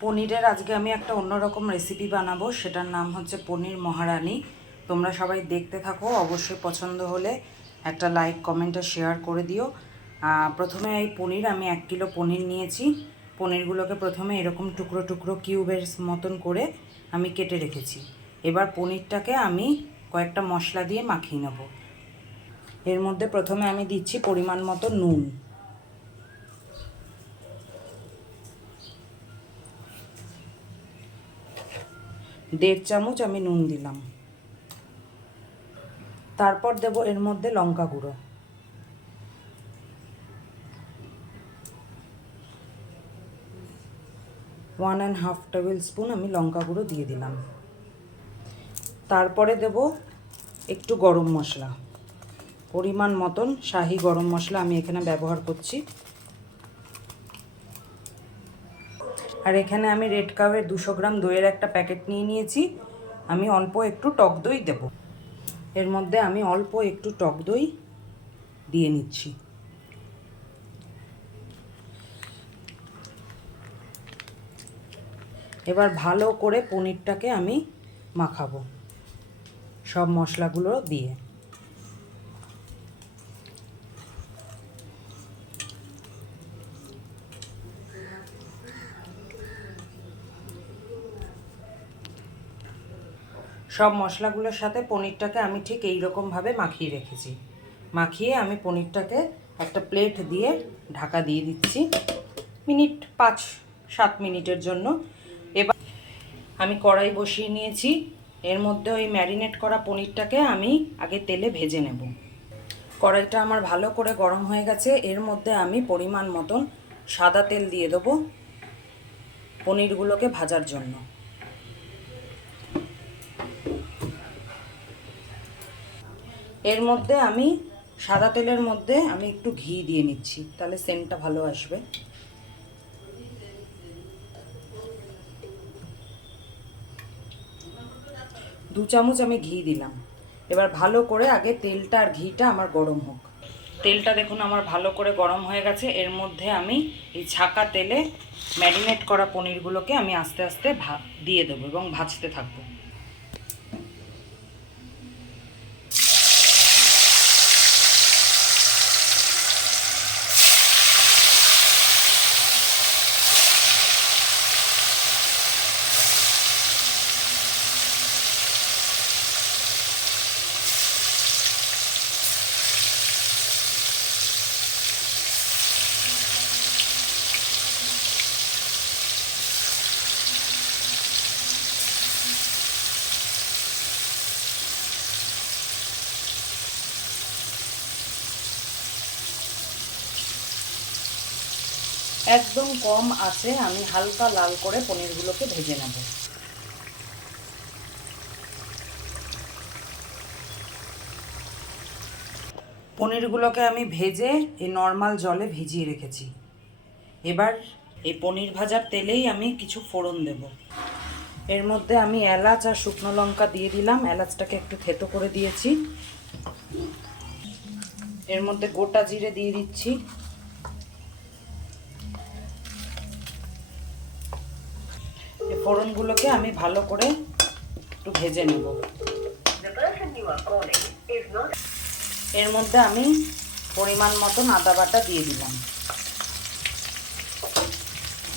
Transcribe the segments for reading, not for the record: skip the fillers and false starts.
পনিরের আজকে আমি একটা অন্যরকম রেসিপি বানাবো, সেটার নাম হচ্ছে পনির মহারানি। তোমরা সবাই দেখতে থাকো, অবশ্যই পছন্দ হলে একটা লাইক কমেন্ট আর শেয়ার করে দিও। প্রথমে এই পনির আমি 1 কিলো পনির নিয়েছি। পনিরগুলোকে প্রথমে এরকম টুকরো টুকরো কিউবের মতন করে আমি কেটে রেখেছি। এবার পনিরটাকে আমি কয়েকটা মশলা দিয়ে মাখিয়ে নেব। এর মধ্যে প্রথমে আমি দিচ্ছি পরিমাণ মতো নুন, 1.5 চামচ আমি নুন দিলাম। তারপর দেব এর মধ্যে লঙ্কা গুঁড়ো, 1.5 টেবিল স্পুন আমি লঙ্কা গুঁড়ো দিয়ে দিলাম। তারপরে দেব একটু গরম মশলা, পরিমাণ মতন শাহি গরম মশলা আমি এখানে ব্যবহার করছি। আর এখানে আমি রেড কাউয়ের 200 গ্রাম দইয়ের একটা প্যাকেট নিয়ে নিয়েছি। আমি অল্প একটু টক দই দেব। এর মধ্যে আমি অল্প একটু টক দই দিয়ে নিচ্ছি। এবার ভালো করে পনিরটাকে আমি মাখাবো সব মশলাগুলো দিয়ে। সব মশলাগুলোর সাথে পনিরটাকে আমি ঠিক এই রকমভাবে মাখিয়ে রেখেছি। মাখিয়ে আমি পনিরটাকে একটা প্লেট দিয়ে ঢাকা দিয়ে দিচ্ছি 5-7 মিনিটের জন্য। এবার আমি কড়াই বসিয়ে নিয়েছি। এর মধ্যে ওই ম্যারিনেট করা পনিরটাকে আমি আগে তেলে ভেজে নেব। কড়াইটা আমার ভালো করে গরম হয়ে গেছে। এর মধ্যে আমি পরিমাণ মতন সাদা তেল দিয়ে দেবো পনিরগুলোকে ভাজার জন্য। এর মধ্যে আমি সাদা তেলের মধ্যে আমি একটু ঘি দিয়ে নিচ্ছি, তাহলে সেন্টটা ভালো আসবে। দু চামচ আমি ঘি দিলাম। এবার ভালো করে আগে তেলটা আর ঘিটা আমার গরম হোক। তেলটা দেখুন আমার ভালো করে গরম হয়ে গেছে। এর মধ্যে আমি এই ছাকা তেলে ম্যারিনেট করা পনিরগুলোকে আমি আস্তে আস্তে দিয়ে দেবো এবং ভাজতে থাকবো। একদম কম আছে আমি হালকা লাল করে পনিরগুলোকে ভেজে নেব। পনিরগুলোকে আমি ভেজে এই নর্মাল জলে ভিজিয়ে রেখেছি। এবার এই পনির ভাজার তেলেই আমি কিছু ফোড়ন দেব। এর মধ্যে আমি এলাচ আর শুকনো লঙ্কা দিয়ে দিলাম। এলাচটাকে একটু থেতো করে দিয়েছি। এর মধ্যে গোটা জিরে দিয়ে দিচ্ছি। এই ফোড়নগুলোকে আমি ভালো করে একটু ভেজে নেব। এর মধ্যে আমি পরিমাণ মতন আদা বাটা দিয়ে দিলাম।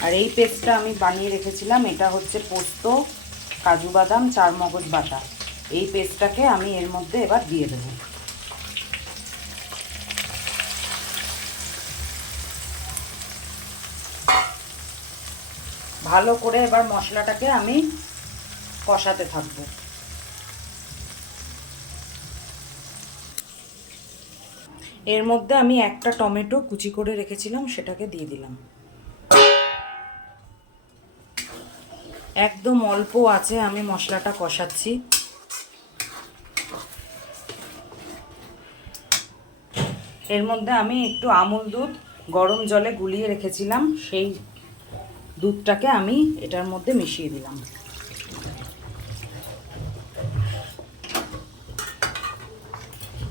আর এই পেস্টটা আমি বানিয়ে রেখেছিলাম, এটা হচ্ছে পোস্ত, কাজু বাদাম, চারমগজ বাটা। এই পেস্টটাকে আমি এর মধ্যে এবার দিয়ে দেব। ভালো করে এবার মশলাটাকে আমি কষাতে থাকব। এর মধ্যে আমি একটা টমেটো কুচি করে রেখেছিলাম, সেটাকে দিয়ে দিলাম। একদম অল্প আছে আমি মশলাটা কষাচ্ছি। এর মধ্যে আমি একটু আমুল দুধ গরম জলে গুলিয়ে রেখেছিলাম, সেই দুধটাকে আমি এটার মধ্যে মিশিয়ে দিলাম।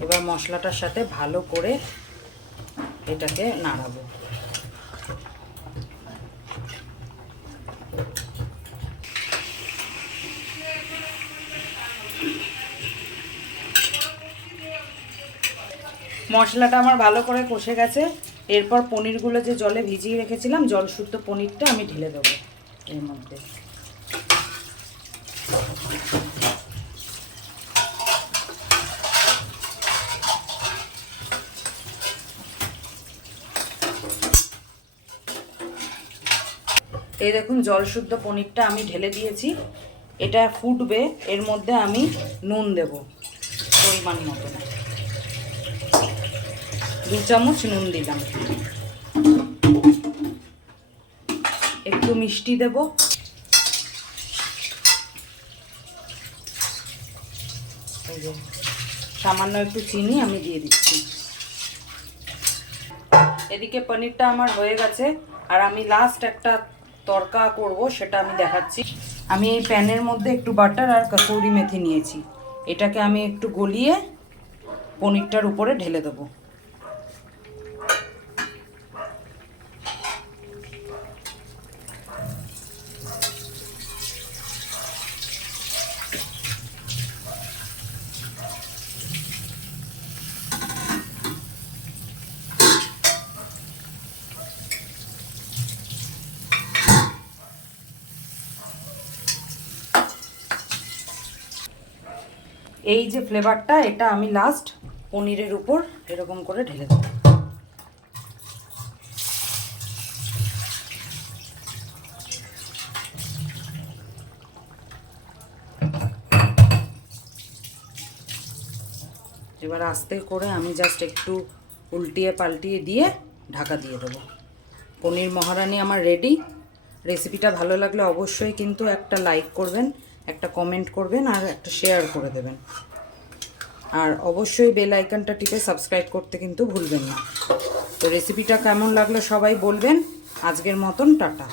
এবার মশলাটার সাথে ভালো করে এটাকে নাড়াবো। মশলাটা আমার ভালো করে কষে গেছে। এরপর পনিরগুলো যে জলে ভিজিয়ে রেখেছিলাম, জল শুদ্ধ পনিরটা আমি ঢেলে দেবো এর মধ্যে। এই দেখুন জল শুদ্ধ পনিরটা আমি ঢেলে দিয়েছি। এটা ফুটবে, এর মধ্যে আমি নুন দেব পরিমাণ মতো, 2 চামচ নুন দিলাম। একটু মিষ্টি দেব, সামান্য একটু চিনি আমি দিয়ে দিচ্ছি। এদিকে পনিরটা আমার হয়ে গেছে, আর আমি লাস্ট একটা তড়কা করব, সেটা আমি দেখাচ্ছি। আমি এই প্যানের মধ্যে একটু বাটার আর কসুরি মেথি নিয়েছি। এটাকে আমি একটু গলিয়ে পনিরটার উপরে ঢেলে দেবো। এই যে ফ্লেভারটা, এটা আমি লাস্ট পনিরের উপর এরকম করে ঢেলে দেবো। এবার আস্তে করে আমি জাস্ট একটু উল্টিয়ে পাল্টিয়ে দিয়ে ঢাকা দিয়ে দেবো। পনির মহারানি আমার রেডি। রেসিপিটা ভালো লাগলে অবশ্যই কিন্তু একটা লাইক করবেন, একটা কমেন্ট করবেন, আর একটা শেয়ার করে দেবেন। আর অবশ্যই বেল আইকনটা টিপে সাবস্ক্রাইব করতে কিন্তু ভুলবেন না। তো রেসিপিটা কেমন লাগলো সবাই বলবেন। আজকের মতন টাটা।